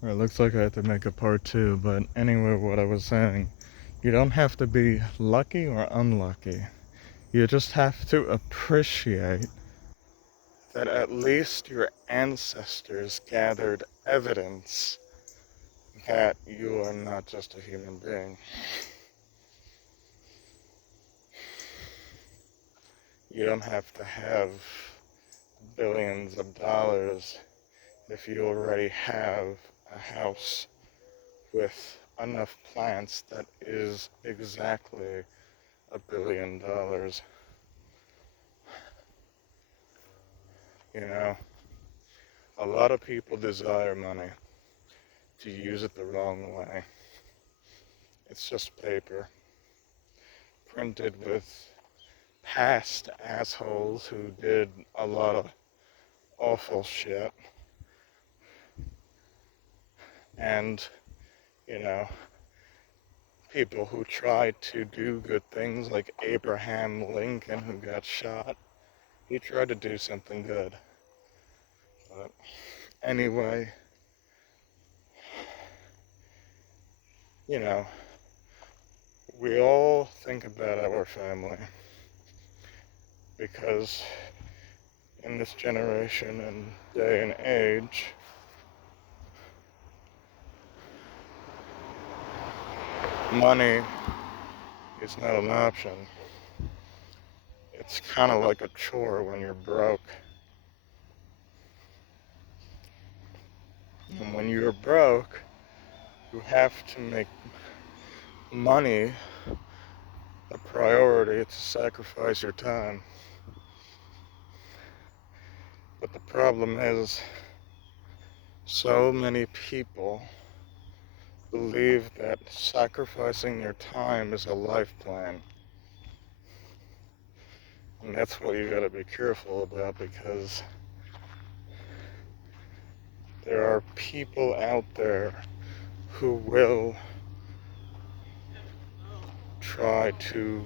Well, it looks like I have to make a part two, but anyway, what I was saying, you don't have to be lucky or unlucky. You just have to appreciate that at least your ancestors gathered evidence that you are not just a human being. You don't have to have billions of dollars if you already have a house with enough plants that is exactly $1 billion. You know, a lot of people desire money to use it the wrong way. It's just paper printed with past assholes who did a lot of awful shit. And, you know, people who tried to do good things like Abraham Lincoln, who got shot. He tried to do something good. But anyway, you know, we all think about our family because in this generation and day and age, money is not an option. It's kind of like a chore when you're broke. And when you're broke, you have to make money a priority to sacrifice your time. But the problem is, so many people believe that sacrificing their time is a life plan. And that's what you gotta be careful about, because there are people out there who will try to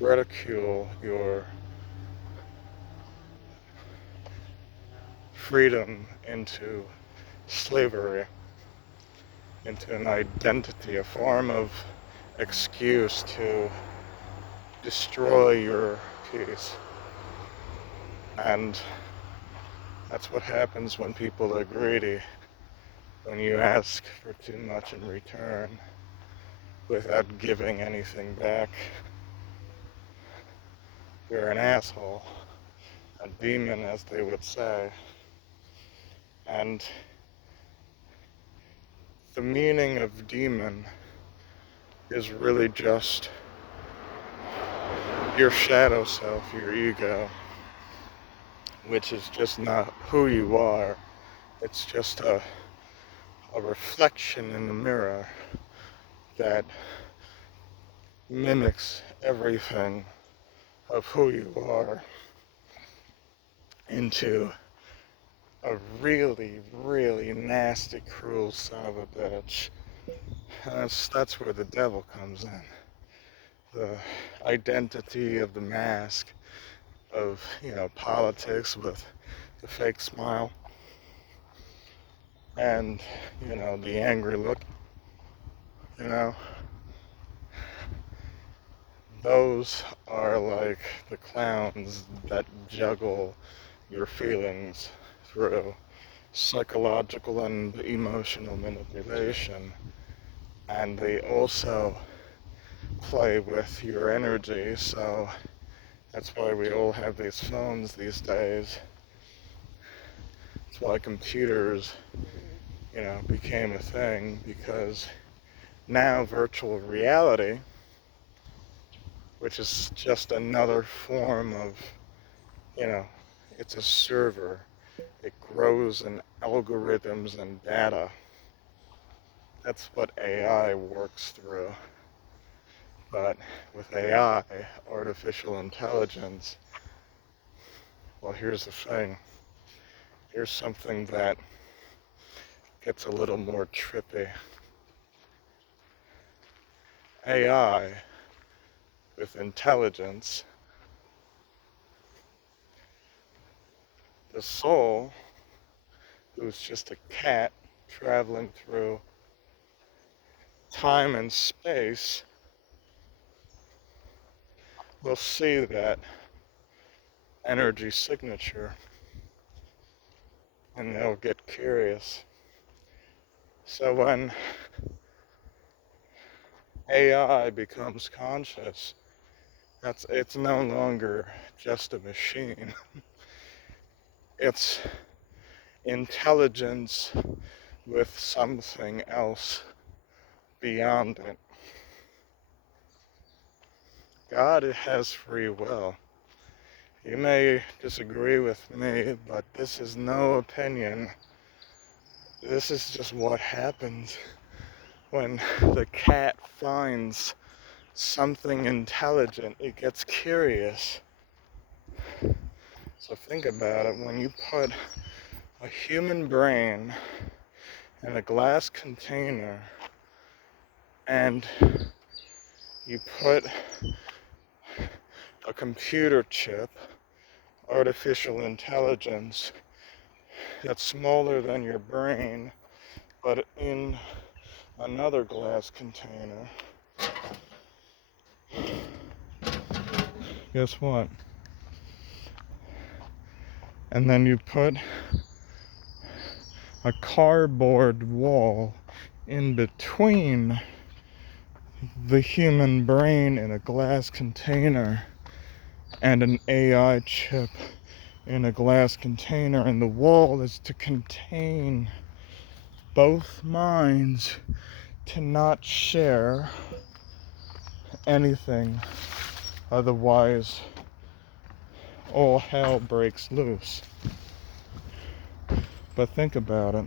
ridicule your freedom into slavery, into an identity, a form of excuse to destroy your peace. And that's what happens when people are greedy. When you ask for too much in return without giving anything back, you're an asshole, a demon, as they would say. And the meaning of demon is really just your shadow self, your ego, which is just not who you are. It's just a reflection in the mirror that mimics everything of who you are into a really, really nasty, cruel son of a bitch. That's where the devil comes in. The identity of the mask of, politics with the fake smile and, the angry look, you know. Those are like the clowns that juggle your feelings through psychological and emotional manipulation. And they also play with your energy, so that's why we all have these phones these days. That's why computers, became a thing, because now virtual reality, which is just another form of, you know, it's a server. It grows in algorithms and data. That's what AI works through. But with AI, artificial intelligence, well, here's the thing. Here's something that gets a little more trippy. AI with intelligence, the soul who's just a cat traveling through time and space will see that energy signature and they'll get curious. So when AI becomes conscious, it's no longer just a machine. It's intelligence with something else beyond it. God has free will. You may disagree with me, but this is no opinion. This is just what happens when the cat finds something intelligent. It gets curious. So think about it. When you put a human brain in a glass container and you put a computer chip, artificial intelligence, that's smaller than your brain, but in another glass container, guess what? And then you put a cardboard wall in between the human brain in a glass container and an AI chip in a glass container, and the wall is to contain both minds to not share anything, otherwise all hell breaks loose. But think about it.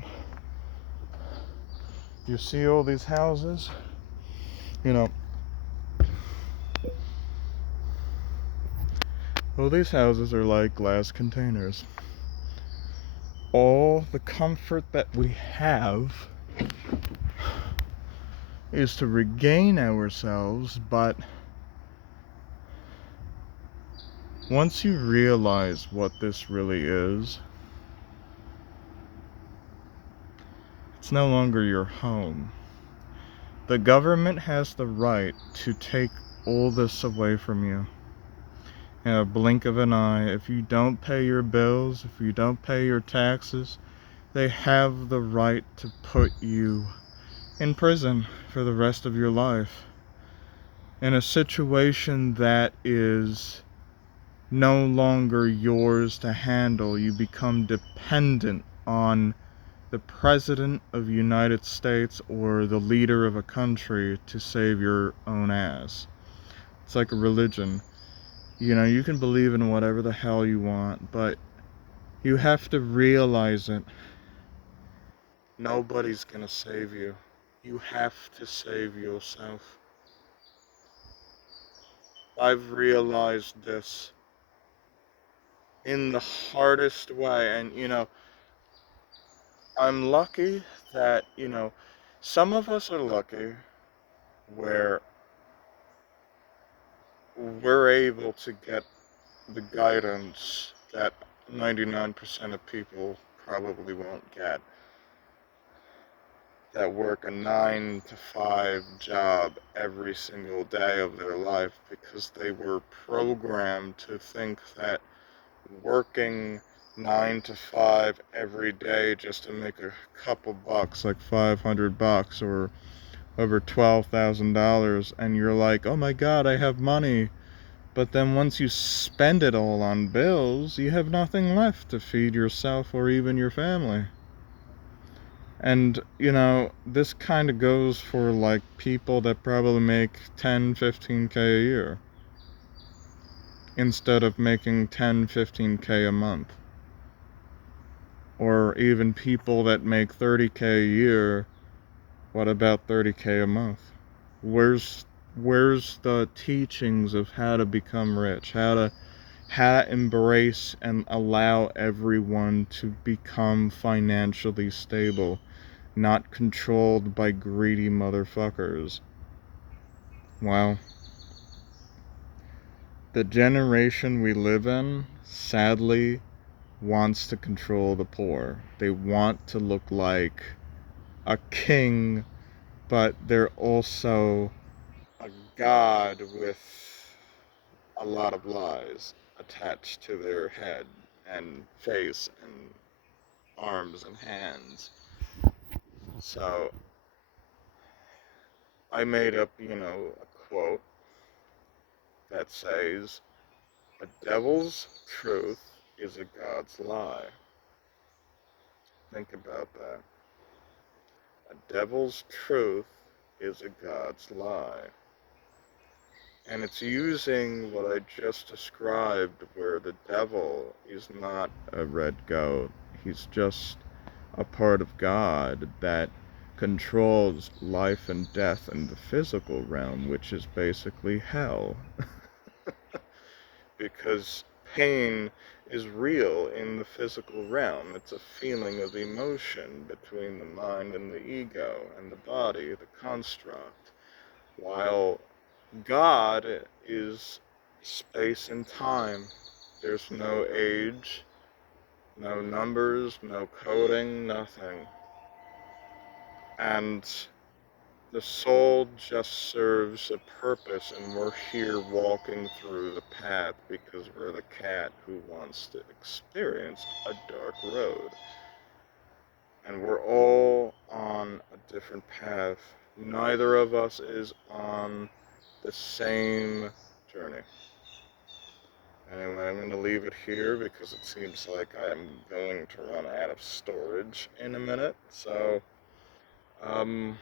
You see all these houses? You know, all these houses are like glass containers. All the comfort that we have is to regain ourselves, but once you realize what this really is, it's no longer your home. The government has the right to take all this away from you in a blink of an eye. If you don't pay your bills, if you don't pay your taxes, they have the right to put you in prison for the rest of your life in a situation that is no longer yours to handle. You become dependent on the president of the United States or the leader of a country to save your own ass. It's like a religion. You know, you can believe in whatever the hell you want, but you have to realize it. Nobody's gonna save you. You have to save yourself. I've realized this in the hardest way, and I'm lucky that, some of us are lucky where we're able to get the guidance that 99% of people probably won't get, that work a 9 to 5 job every single day of their life because they were programmed to think that working 9 to 5 every day just to make a couple bucks, like $500 or over $12,000, and you're like, oh my god, I have money. But then once you spend it all on bills, you have nothing left to feed yourself or even your family. And, this kind of goes for like people that probably make 10, 15K a year instead of making 10, 15K a month. Or even people that make 30K a year, what about 30K a month? Where's the teachings of how to become rich, how to embrace and allow everyone to become financially stable, not controlled by greedy motherfuckers? Well, the generation we live in, sadly, wants to control the poor. They want to look like a king, but they're also a god with a lot of lies attached to their head and face and arms and hands. So I made up, a quote that says, "A devil's truth is a god's lie." Think about that. A devil's truth is a god's lie. And it's using what I just described, where the devil is not a red goat. He's just a part of God that controls life and death in the physical realm, which is basically hell. Because pain is real in the physical realm. It's a feeling of emotion between the mind and the ego and the body, the construct. While God is space and time. There's no age, no numbers, no coding, nothing. And the soul just serves a purpose, and we're here walking through the path because we're the cat who wants to experience a dark road. And we're all on a different path. Neither of us is on the same journey. Anyway, I'm going to leave it here because it seems like I'm going to run out of storage in a minute. So, um,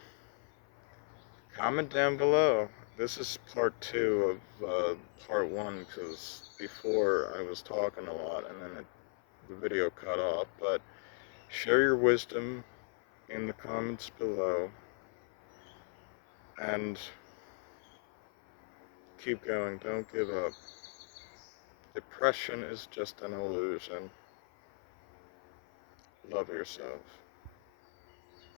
comment down below. This is part 2 of part 1 because before I was talking a lot and then the video cut off. But share your wisdom in the comments below and keep going. Don't give up. Depression is just an illusion. Love yourself.